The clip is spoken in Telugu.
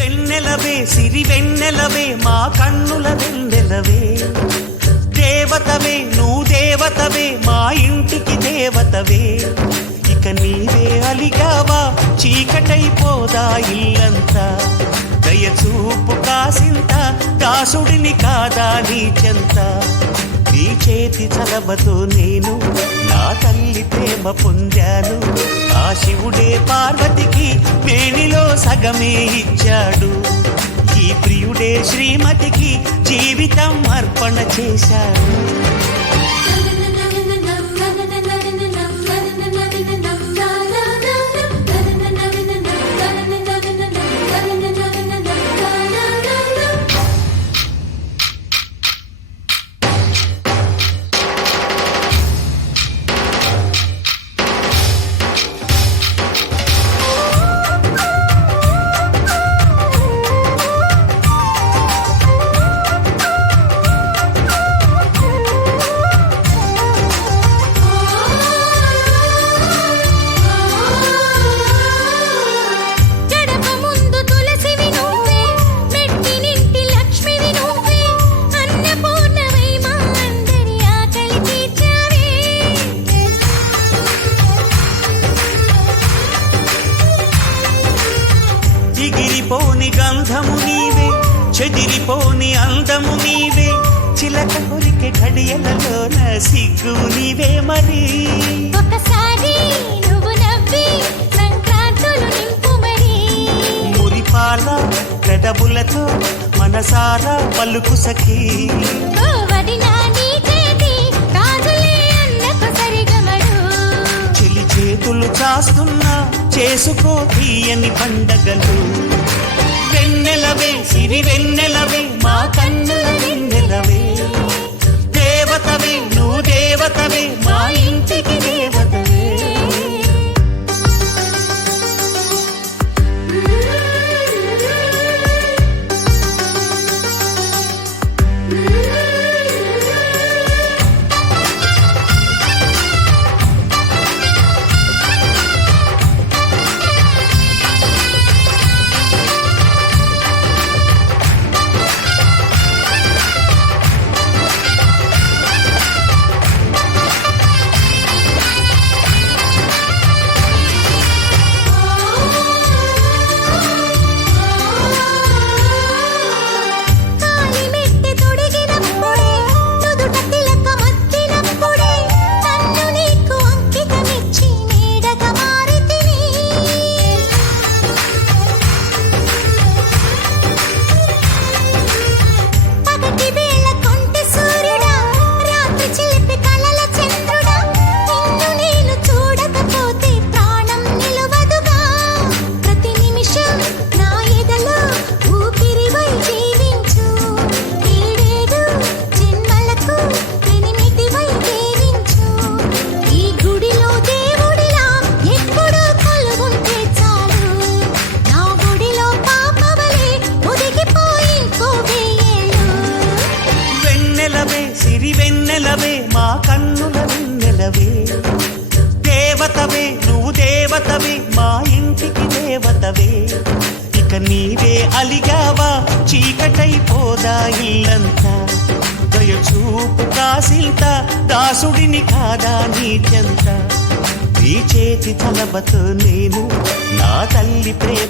వెన్నెలవే సిరి వెన్నెలవే మా కన్నుల వెన్నెలవే, దేవతవే నువ్వు దేవతవే మా ఇంటికి దేవతవే. ఇక నీవే అలిగావా చీకటైపోదా ఇల్లంతా, దయచూపు కాసింత దాసుడిని కాదా నీ చెంత. నీ చేతి చలవతో నేను నా తల్లి ప్రేమ పొందాను, ఆ శివుడే పార్వతికి మేనిలో సగమే ఇచ్చాడు. ఈ ప్రియుడే శ్రీమతికి జీవితం అర్పణ చేశాడు. ఎగిరిపోని గంధము నీవే, చెదిరిపోని అందము నీవే, చిలక కొరికే ఘడియలలోన సిగ్గు నీవే. మరి ఒకసారి నువ్వు నవ్వి సంక్రాంతులు నింపు మరి, మురిపాల పెదవులతో మనసారా పలుకు సఖీ. చెలి చేతులు చాస్తున్నా చేసుకో తీయని పండగలు. వెన్నెలవే సిరి వెన్నెలవే మా కన్నుల వెన్నెలవే, దేవతవే నువ్వు దేవతవే మా ఇంటికి దేవతవే. సిరి వెన్నెలవే మా కన్నుల వెన్నెలవే, దేవతవే నువ్వు దేవతవే మా ఇంటికి దేవతవే. ఇక నీవే అలిగావా చీకటైపోదా ఇల్లంతా, దయచూపు కాసింత దాసుడిని కాదా నీ చెంత. నీ చేతి తలబతో నేను నా తల్లి ప్రేమ